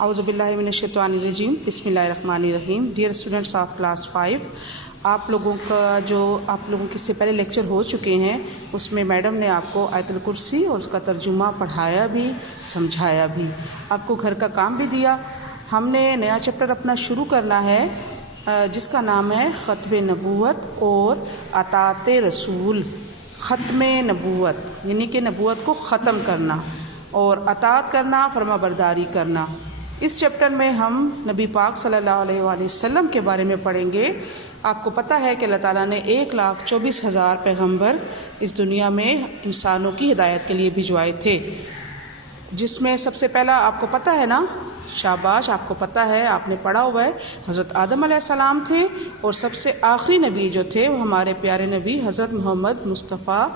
اعوذباللہ من الشیطان الرجیم بسم اللہ الرحمن الرحیم. ڈیئر اسٹوڈنٹس آف کلاس 5، آپ لوگوں کے سے پہلے لیکچر ہو چکے ہیں، اس میں میڈم نے آپ کو آیت الکرسی اور اس کا ترجمہ پڑھایا بھی، سمجھایا بھی، آپ کو گھر کا کام بھی دیا. ہم نے نیا چیپٹر اپنا شروع کرنا ہے جس کا نام ہے ختم نبوت اور اطاعت رسول. ختم نبوت یعنی کہ نبوت کو ختم کرنا اور اطاعت کرنا، فرما برداری کرنا. اس چیپٹر میں ہم نبی پاک صلی اللہ علیہ وآلہ وسلم کے بارے میں پڑھیں گے. آپ کو پتہ ہے کہ اللہ تعالیٰ نے 1,24,000 پیغمبر اس دنیا میں انسانوں کی ہدایت کے لیے بھجوائے تھے، جس میں سب سے پہلا آپ کو پتہ ہے نا، شاباش، آپ کو پتہ ہے، آپ نے پڑھا ہوا ہے، حضرت آدم علیہ السلام تھے. اور سب سے آخری نبی جو تھے وہ ہمارے پیارے نبی حضرت محمد مصطفیٰ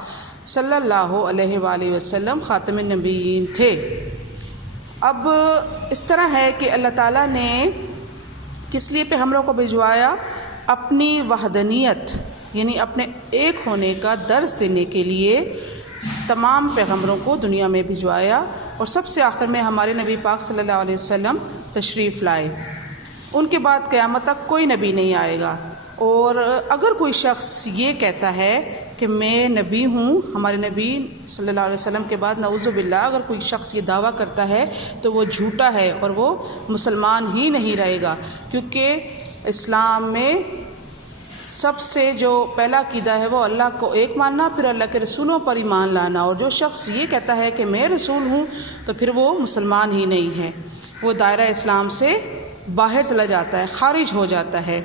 صلی اللہ علیہ وآلہ وسلم خاتم النبیین تھے. اب اس طرح ہے کہ اللہ تعالیٰ نے کس لیے پیغمبروں کو بھجوایا؟ اپنی وحدانیت یعنی اپنے ایک ہونے کا درس دینے کے لیے تمام پیغمبروں کو دنیا میں بھجوایا. اور سب سے آخر میں ہمارے نبی پاک صلی اللہ علیہ وسلم تشریف لائے. ان کے بعد قیامت تک کوئی نبی نہیں آئے گا. اور اگر کوئی شخص یہ کہتا ہے کہ میں نبی ہوں، ہمارے نبی صلی اللہ علیہ وسلم کے بعد نعوذ باللہ اگر کوئی شخص یہ دعویٰ کرتا ہے تو وہ جھوٹا ہے اور وہ مسلمان ہی نہیں رہے گا. کیونکہ اسلام میں سب سے جو پہلا عقیدہ ہے وہ اللہ کو ایک ماننا، پھر اللہ کے رسولوں پر ایمان لانا. اور جو شخص یہ کہتا ہے کہ میں رسول ہوں تو پھر وہ مسلمان ہی نہیں ہے، وہ دائرہ اسلام سے باہر چلا جاتا ہے، خارج ہو جاتا ہے.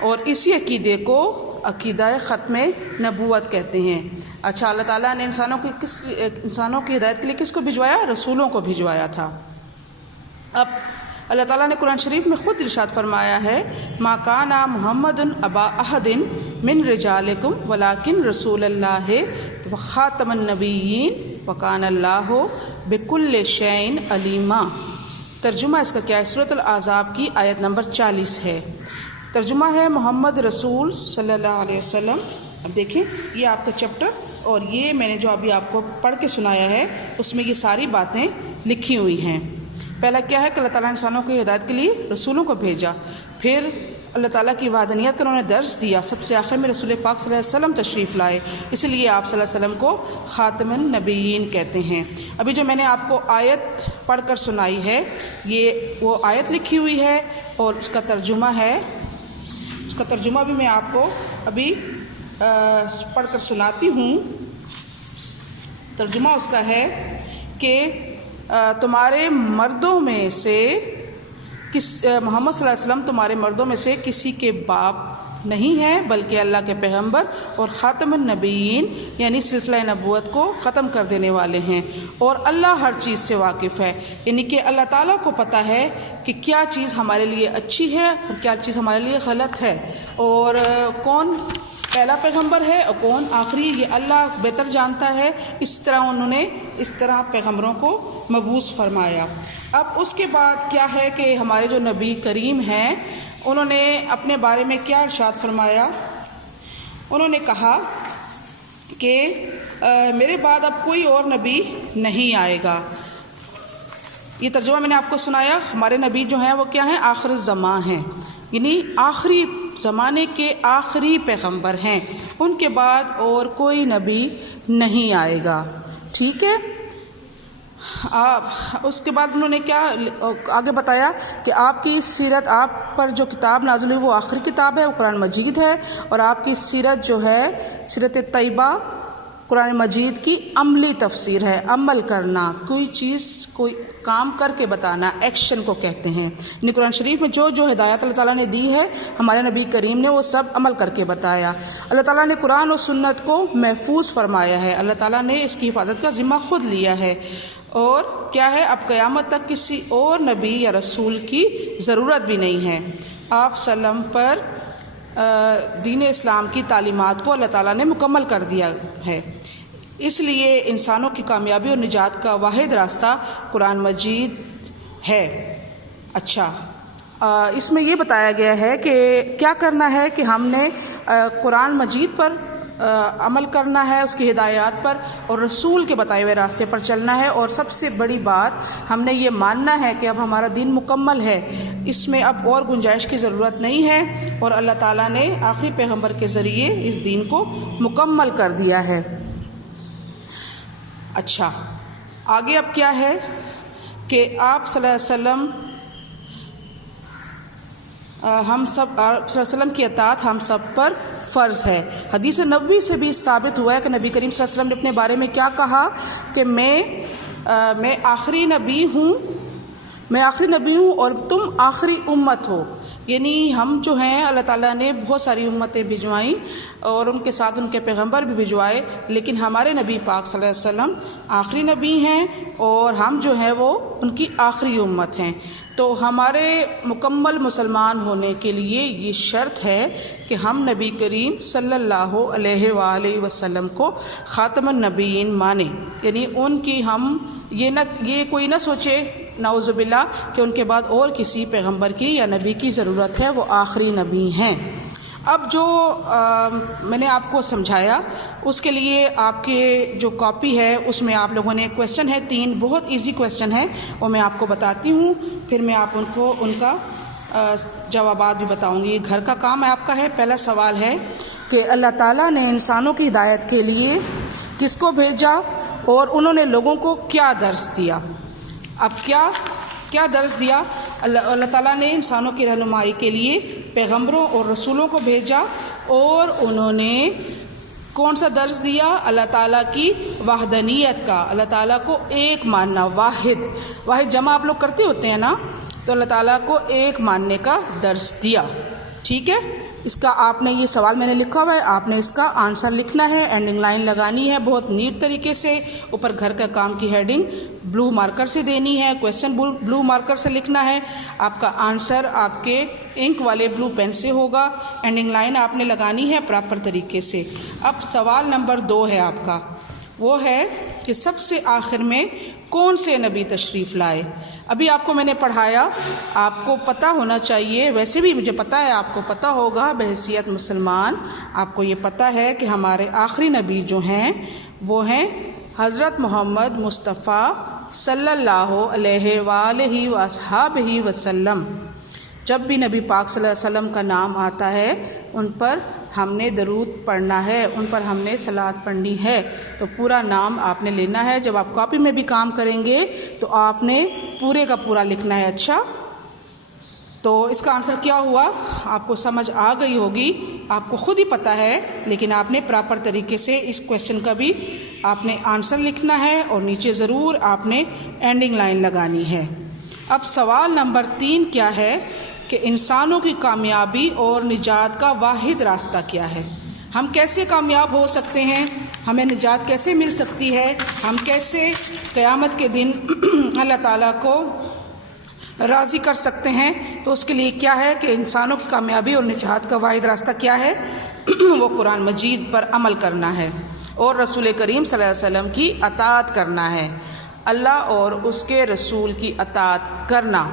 اور اسی عقیدے کو عقیدہ ختم نبوت کہتے ہیں. اچھا، اللہ تعالیٰ نے انسانوں کی ہدایت کے لیے کس کو بھجوایا؟ رسولوں کو بھجوایا تھا. اب اللہ تعالیٰ نے قرآن شریف میں خود ارشاد فرمایا ہے، ما کان محمد ابا احد من رجالکم ولکن رسول اللہ وخاتم النبیین وکان اللہ بکل شیء علیما. ترجمہ اس کا کیا ہے؟ سورۃ الاحزاب کی آیت نمبر 40 ہے. ترجمہ ہے محمد رسول صلی اللہ علیہ وسلم. اب دیکھیں، یہ آپ کا چیپٹر اور یہ میں نے جو ابھی آپ کو پڑھ کے سنایا ہے اس میں یہ ساری باتیں لکھی ہوئی ہیں. پہلا کیا ہے کہ اللہ تعالیٰ نے انسانوں کی ہدایت کے لیے رسولوں کو بھیجا، پھر اللہ تعالیٰ کی وحدانیت انہوں نے درس دیا، سب سے آخر میں رسول پاک صلی اللہ علیہ وسلم تشریف لائے، اس لیے آپ صلی اللہ علیہ وسلم کو خاتم النبیین کہتے ہیں. ابھی جو میں نے آپ کو آیت پڑھ کر سنائی ہے یہ وہ آیت لکھی ہوئی ہے اور اس کا ترجمہ ہے. اس کا ترجمہ بھی میں آپ کو ابھی پڑھ کر سناتی ہوں. ترجمہ اس کا ہے کہ تمہارے مردوں میں سے محمد صلی اللہ علیہ وسلم تمہارے مردوں میں سے کسی کے باپ نہیں ہیں بلکہ اللہ کے پیغمبر اور خاتم النبیین یعنی سلسلہ نبوت کو ختم کر دینے والے ہیں. اور اللہ ہر چیز سے واقف ہے، یعنی کہ اللہ تعالیٰ کو پتہ ہے کہ کیا چیز ہمارے لیے اچھی ہے اور کیا چیز ہمارے لیے غلط ہے، اور کون پہلا پیغمبر ہے اور کون آخری، یہ اللہ بہتر جانتا ہے. اس طرح انہوں نے اس طرح پیغمبروں کو مبعوث فرمایا. اب اس کے بعد کیا ہے کہ ہمارے جو نبی کریم ہیں انہوں نے اپنے بارے میں کیا ارشاد فرمایا؟ انہوں نے کہا کہ میرے بعد اب کوئی اور نبی نہیں آئے گا. یہ ترجمہ میں نے آپ کو سنایا. ہمارے نبی جو ہیں وہ کیا ہیں؟ آخر الزمان ہیں، یعنی آخری زمانے کے آخری پیغمبر ہیں. ان کے بعد اور کوئی نبی نہیں آئے گا. ٹھیک ہے. اس کے بعد انہوں نے کیا آگے بتایا کہ آپ کی سیرت، آپ پر جو کتاب نازل ہوئی وہ آخری کتاب ہے، وہ قرآن مجید ہے. اور آپ کی سیرت جو ہے سیرت طیبہ قرآن مجید کی عملی تفسیر ہے. عمل کرنا، کوئی چیز کوئی کام کر کے بتانا، ایکشن کو کہتے ہیں. یعنی قرآن شریف میں جو ہدایات اللہ تعالیٰ نے دی ہے ہمارے نبی کریم نے وہ سب عمل کر کے بتایا. اللہ تعالیٰ نے قرآن اور سنت کو محفوظ فرمایا ہے، اللہ تعالیٰ نے اس کی حفاظت کا ذمہ خود لیا ہے. اور کیا ہے، اب قیامت تک کسی اور نبی یا رسول کی ضرورت بھی نہیں ہے. آپ صلی اللہ علیہ وسلم پر دین اسلام کی تعلیمات کو اللہ تعالیٰ نے مکمل کر دیا ہے. اس لیے انسانوں کی کامیابی اور نجات کا واحد راستہ قرآن مجید ہے. اچھا، اس میں یہ بتایا گیا ہے کہ کیا کرنا ہے کہ ہم نے قرآن مجید پر عمل کرنا ہے اس کی ہدایات پر اور رسول کے بتائے ہوئے راستے پر چلنا ہے، اور سب سے بڑی بات ہم نے یہ ماننا ہے کہ اب ہمارا دین مکمل ہے، اس میں اب اور گنجائش کی ضرورت نہیں ہے، اور اللہ تعالیٰ نے آخری پیغمبر کے ذریعے اس دین کو مکمل کر دیا ہے۔ اچھا، آگے اب کیا ہے کہ آپ صلی اللہ علیہ وسلم ہم سب صلی اللہ علیہ وسلم کی اطاعت ہم سب پر فرض ہے۔ حدیث نبوی سے بھی ثابت ہوا ہے کہ نبی کریم صلی اللہ علیہ وسلم نے اپنے بارے میں کیا کہا کہ میں آخری نبی ہوں اور تم آخری امت ہو، یعنی ہم جو ہیں اللہ تعالیٰ نے بہت ساری امتیں بھجوائیں اور ان کے ساتھ ان کے پیغمبر بھی بھجوائے، لیکن ہمارے نبی پاک صلی اللہ علیہ وسلم آخری نبی ہیں اور ہم جو ہیں وہ ان کی آخری امت ہیں۔ تو ہمارے مکمل مسلمان ہونے کے لیے یہ شرط ہے کہ ہم نبی کریم صلی اللہ علیہ وآلہ وسلم کو خاتم النبیین مانیں، یعنی ان کی ہم یہ کوئی نہ سوچے نعوذ باللہ کہ ان کے بعد اور کسی پیغمبر کی یا نبی کی ضرورت ہے، وہ آخری نبی ہیں۔ اب جو میں نے آپ کو سمجھایا اس کے لیے آپ کے جو کاپی ہے اس میں آپ لوگوں نے کویسچن ہے 3 بہت ایزی کویسچن ہے، وہ میں آپ کو بتاتی ہوں، پھر میں آپ ان کا جوابات بھی بتاؤں گی۔ گھر کا کام آپ کا ہے۔ پہلا سوال ہے کہ اللہ تعالیٰ نے انسانوں کی ہدایت کے لیے کس کو بھیجا اور انہوں نے لوگوں کو کیا درس دیا؟ اب کیا درس دیا؟ اللہ تعالیٰ نے انسانوں کی رہنمائی کے لیے پیغمبروں اور رسولوں کو بھیجا، اور انہوں نے کون سا درس دیا؟ اللہ تعالیٰ کی وحدانیت کا، اللہ تعالیٰ کو ایک ماننا، واحد جمع آپ لوگ کرتے ہوتے ہیں نا، تو اللہ تعالیٰ کو ایک ماننے کا درس دیا۔ ٹھیک ہے، اس کا آپ نے یہ سوال میں نے لکھا ہوا ہے، آپ نے اس کا آنسر لکھنا ہے، اینڈنگ لائن لگانی ہے بہت نیٹ طریقے سے، اوپر گھر کا کام کی ہیڈنگ بلو مارکر سے دینی ہے، کویسچن بلو مارکر سے لکھنا ہے، آپ کا آنسر آپ کے انک والے بلو پین سے ہوگا، اینڈنگ لائن آپ نے لگانی ہے پراپر طریقے سے۔ اب سوال نمبر 2 ہے آپ کا، وہ ہے کہ سب سے آخر میں کون سے نبی تشریف لائے؟ ابھی آپ کو میں نے پڑھایا، آپ کو پتہ ہونا چاہیے، ویسے بھی مجھے پتہ ہے آپ کو پتہ ہوگا، بحیثیت مسلمان آپ کو یہ پتہ ہے کہ ہمارے آخری نبی جو ہیں وہ ہیں حضرت محمد مصطفیٰ صلی اللہ علیہ وآلہ وصحبہ وسلم۔ جب بھی نبی پاک صلی اللہ علیہ وسلم کا نام آتا ہے ان پر ہم نے درود پڑھنا ہے، ان پر ہم نے صلوات پڑھنی ہے، تو پورا نام آپ نے لینا ہے۔ جب آپ کاپی میں بھی کام کریں گے تو آپ نے پورے کا پورا لکھنا ہے۔ اچھا، تو اس کا آنسر کیا ہوا؟ آپ کو سمجھ آ گئی ہوگی، آپ کو خود ہی پتہ ہے، لیکن آپ نے پراپر طریقے سے اس کویسچن کا بھی آپ نے آنسر لکھنا ہے اور نیچے ضرور آپ نے اینڈنگ لائن لگانی ہے۔ اب سوال نمبر 3 کیا ہے کہ انسانوں کی کامیابی اور نجات کا واحد راستہ کیا ہے؟ ہم کیسے کامیاب ہو سکتے ہیں؟ ہمیں نجات کیسے مل سکتی ہے؟ ہم کیسے قیامت کے دن اللہ تعالیٰ کو راضی کر سکتے ہیں؟ تو اس کے لیے کیا ہے کہ انسانوں کی کامیابی اور نجات کا واحد راستہ کیا ہے؟ وہ قرآن مجید پر عمل کرنا ہے اور رسول کریم صلی اللہ علیہ وسلم کی اطاعت کرنا ہے، اللہ اور اس کے رسول کی اطاعت کرنا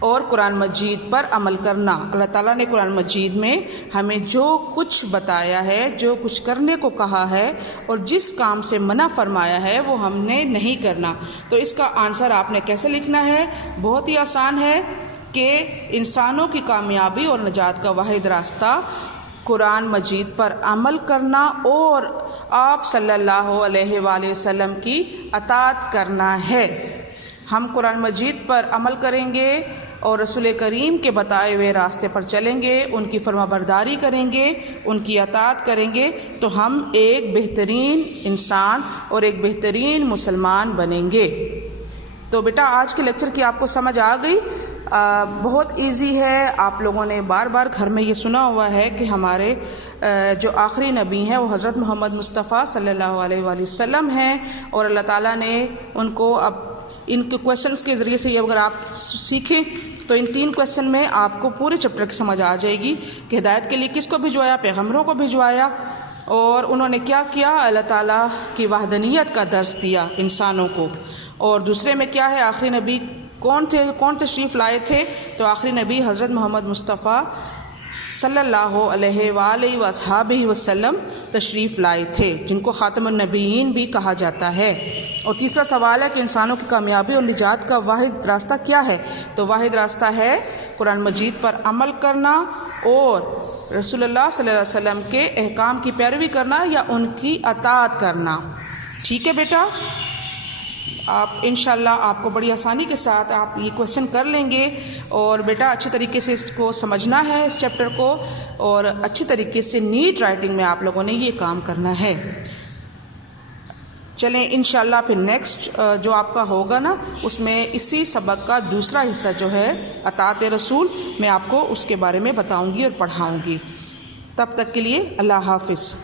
اور قرآن مجید پر عمل کرنا۔ اللہ تعالیٰ نے قرآن مجید میں ہمیں جو کچھ بتایا ہے، جو کچھ کرنے کو کہا ہے اور جس کام سے منع فرمایا ہے وہ ہم نے نہیں کرنا۔ تو اس کا آنسر آپ نے کیسے لکھنا ہے؟ بہت ہی آسان ہے کہ انسانوں کی کامیابی اور نجات کا واحد راستہ قرآن مجید پر عمل کرنا اور آپ صلی اللہ علیہ وآلہ وسلم کی اطاعت کرنا ہے۔ ہم قرآن مجید پر عمل کریں گے اور رسول کریم کے بتائے ہوئے راستے پر چلیں گے، ان کی فرما برداری کریں گے، ان کی اطاعت کریں گے، تو ہم ایک بہترین انسان اور ایک بہترین مسلمان بنیں گے۔ تو بیٹا آج کے لیکچر کی آپ کو سمجھ آ گئی؟ بہت ایزی ہے، آپ لوگوں نے بار بار گھر میں یہ سنا ہوا ہے کہ ہمارے جو آخری نبی ہیں وہ حضرت محمد مصطفیٰ صلی اللہ علیہ وآلہ وسلم ہیں، اور اللہ تعالیٰ نے ان کو اب ان کے کویسچنس کے ذریعے سے یہ اگر آپ سیکھیں تو ان 3 کویسچن میں آپ کو پورے چیپٹر کی سمجھ آ جائے گی کہ ہدایت کے لیے کس کو بھجوایا؟ پیغمبروں کو بھجوایا، اور انہوں نے کیا کیا؟ اللہ تعالیٰ کی وحدانیت کا درس دیا انسانوں کو۔ اور دوسرے میں کیا ہے؟ آخری نبی کون تھے؟ کون تشریف لائے تھے؟ تو آخری نبی حضرت محمد مصطفیٰ صلی اللہ علیہ وآلہ وصحبہ وسلم تشریف لائے تھے، جن کو خاتم النبیین بھی کہا جاتا ہے۔ اور تیسرا سوال ہے کہ انسانوں کی کامیابی اور نجات کا واحد راستہ کیا ہے؟ تو واحد راستہ ہے قرآن مجید پر عمل کرنا اور رسول اللہ صلی اللہ علیہ وسلم کے احکام کی پیروی کرنا یا ان کی اطاعت کرنا۔ ٹھیک ہے بیٹا، آپ انشاءاللہ آپ کو بڑی آسانی کے ساتھ آپ یہ کویشچن کر لیں گے، اور بیٹا اچھے طریقے سے اس کو سمجھنا ہے اس چیپٹر کو، اور اچھی طریقے سے نیٹ رائٹنگ میں آپ لوگوں نے یہ کام کرنا ہے۔ چلیں انشاءاللہ پھر نیکسٹ جو آپ کا ہوگا نا، اس میں اسی سبق کا دوسرا حصہ جو ہے اطاعت رسول، میں آپ کو اس کے بارے میں بتاؤں گی اور پڑھاؤں گی۔ تب تک کے لیے اللہ حافظ۔